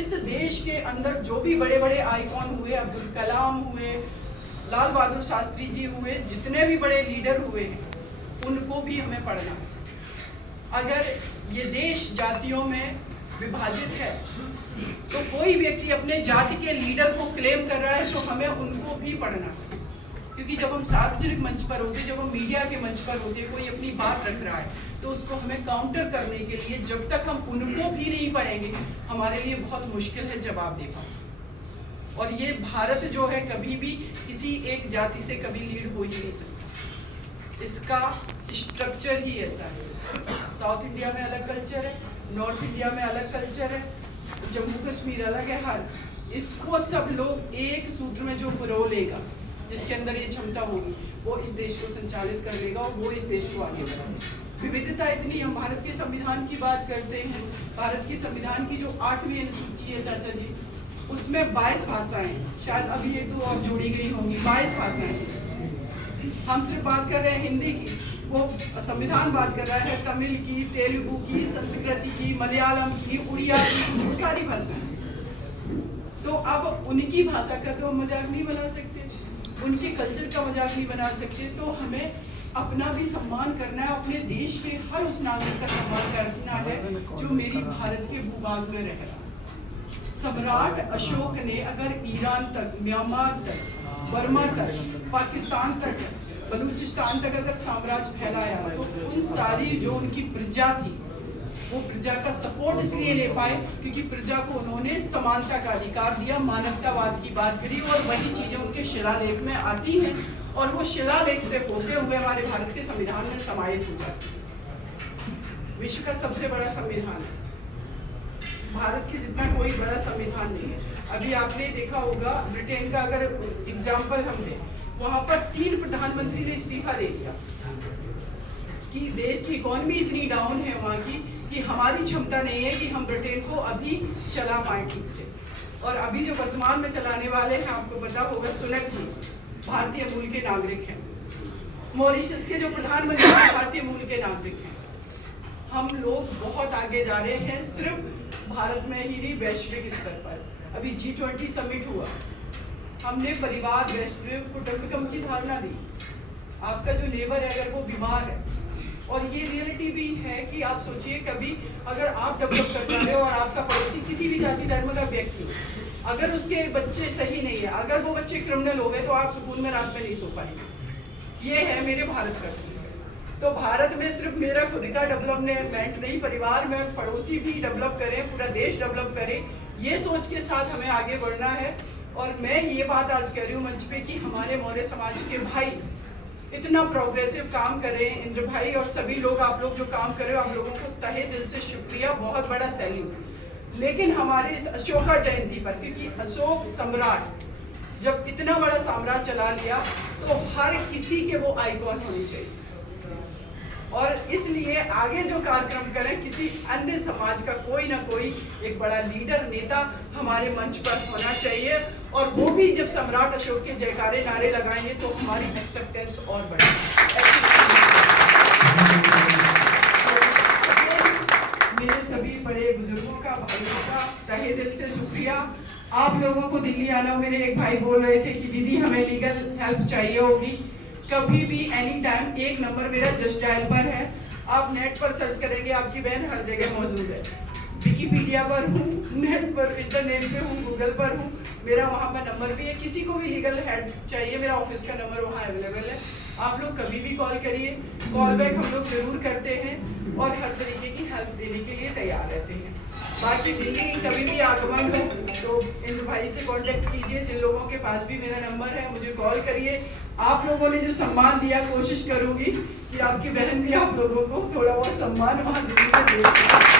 इस देश के अंदर जो भी बड़े बड़े आइकॉन हुए, अब्दुल कलाम हुए, लाल बहादुर शास्त्री जी हुए, जितने भी बड़े लीडर हुए हैं, उनको भी हमें पढ़ना है। अगर ये देश जातियों में विभाजित है तो कोई व्यक्ति अपने जाति के लीडर को क्लेम कर रहा है तो हमें उनको भी पढ़ना है। क्योंकि जब हम सार्वजनिक मंच पर होते, जब हम मीडिया के मंच पर होते, कोई अपनी बात रख रहा है तो उसको हमें काउंटर करने के लिए जब तक हम उनको भी नहीं पढ़ेंगे हमारे लिए बहुत मुश्किल है जवाब दे पाना। और ये भारत जो है कभी भी किसी एक जाति से कभी लीड हो ही नहीं सकता। इसका स्ट्रक्चर ही ऐसा है। साउथ इंडिया में अलग कल्चर है, नॉर्थ इंडिया में अलग कल्चर है, जम्मू कश्मीर अलग है। हर इसको सब लोग एक सूत्र में जो पिरो लेगा, जिसके अंदर ये क्षमता होगी, वो इस देश को संचालित कर लेगा और वो इस देश को आगे बढ़ाएगा। विविधता इतनी, हम भारत के संविधान की बात करते हैं, भारत के संविधान की जो 8वीं अनुसूची है चाचा जी, उसमें 22 भाषाएं, शायद अभी 1-2 और जोड़ी गई होंगी, 22 भाषाएं। हम सिर्फ बात कर रहे हैं हिंदी की, वो संविधान बात कर रहा है तमिल की, तेलुगु की, संस्कृत की, मलयालम की, उड़िया की, वो सारी भाषाएं। तो अब उनकी भाषा का तो हम मजाक नहीं बना सकते, उनके कल्चर का मजाक नहीं बना सकते। तो हमें अपना भी सम्मान करना है, अपने देश के हर उस नागरिक का सम्मान करना है जो मेरी भारत के भूभाग में रह रहा है। सम्राट अशोक ने अगर ईरान तक, म्यांमार तक, बर्मा तक, पाकिस्तान तक, बलूचिस्तान तक अगर साम्राज्य फैलाया तो उन सारी जो उनकी प्रजा थी वो प्रजा का सपोर्ट इसलिए ले पाए क्योंकि प्रजा को उन्होंने समानता का अधिकार दिया, मानवतावाद की बात करी, और वही चीजें उनके शिलालेख में आती हैं और वो शिलालेख से होते हुए हमारे भारत के संविधान में समाहित हो जाती है। विश्व का सबसे बड़ा संविधान है, भारत के जितना कोई बड़ा संविधान नहीं है। अभी आपने देखा होगा ब्रिटेन का अगर एग्जाम्पल हम दें, वहां पर 3 प्रधानमंत्री ने इस्तीफा दे दिया कि देश की इकोनॉमी इतनी डाउन है वहाँ की कि हमारी क्षमता नहीं है कि हम ब्रिटेन को अभी चला पाए ठीक से। और अभी जो वर्तमान में चलाने वाले हैं, आपको पता होगा, सुनक जी भारतीय मूल के नागरिक हैं। मॉरिशस के जो प्रधानमंत्री हैं भारतीय मूल के नागरिक हैं। हम लोग बहुत आगे जा रहे हैं, सिर्फ भारत में ही नहीं वैश्विक स्तर पर। अभी G20 समिट हुआ, हमने परिवार वैश्विक कुटुंबकम की धारणा दी। आपका जो नेबर है अगर वो बीमार है, और ये रियलिटी भी है कि आप सोचिए कभी अगर आप डेवलप कर रहे हो और आपका पड़ोसी किसी भी जाति धर्म का व्यक्ति, अगर उसके बच्चे सही नहीं है, अगर वो बच्चे क्रिमिनल हो गए तो आप सुकून में रात में नहीं सो पाएंगे। ये है मेरे भारत का पीस। तो भारत में सिर्फ मेरा खुद का डेवलपमेंट नहीं, परिवार में पड़ोसी भी डेवलप करें, पूरा देश डेवलप करें, ये सोच के साथ हमें आगे बढ़ना है। और मैं ये बात आज कह रही हूँ मंच पे कि हमारे मौर्य समाज के भाई इतना प्रोग्रेसिव काम कर रहे हैं, इंद्र भाई और सभी लोग, आप लोग जो काम कर रहे हो, आप लोगों को तहे दिल से शुक्रिया, बहुत बड़ा सैल्यूट। लेकिन हमारे इस अशोका जयंती पर, क्योंकि अशोक सम्राट जब इतना बड़ा साम्राज्य चला लिया तो हर किसी के वो आइकॉन होने चाहिए, और इसलिए आगे जो कार्यक्रम करें किसी अन्य समाज का कोई ना कोई एक बड़ा लीडर नेता हमारे मंच पर होना चाहिए, और वो भी जब सम्राट अशोक के जयकारे नारे लगाएंगे तो हमारी एक्सेप्टेंस और बढ़ेगी। मेरे सभी बड़े बुजुर्गों का, भाइयों का तहे दिल से शुक्रिया। आप लोगों को दिल्ली आना, मेरे एक भाई बोल रहे थे कि दीदी हमें लीगल हेल्प चाहिए होगी, कभी भी एनी टाइम, एक नंबर मेरा जस्ट डायल पर है, आप नेट पर सर्च करेंगे, आपकी बहन हर जगह मौजूद है। विकिपीडिया पर हूँ, नेट पर, इंटरनेट पे हूँ, गूगल पर हूँ, मेरा वहाँ पर नंबर भी है। किसी को भी लीगल हेल्प चाहिए, मेरा ऑफिस का नंबर वहाँ अवेलेबल है, आप लोग कभी भी कॉल करिए। कॉल बैक हम लोग जरूर करते हैं और हर तरीके की हेल्प देने के लिए तैयार रहते हैं। बाकी दिल्ली कभी भी आगमन हो तो इंद्र भाई से कांटेक्ट कीजिए, जिन लोगों के पास भी मेरा नंबर है मुझे कॉल करिए। आप लोगों ने जो सम्मान दिया, कोशिश करूंगी कि आपकी बहन भी आप लोगों को थोड़ा बहुत सम्मान वहाँ दिल्ली में दे।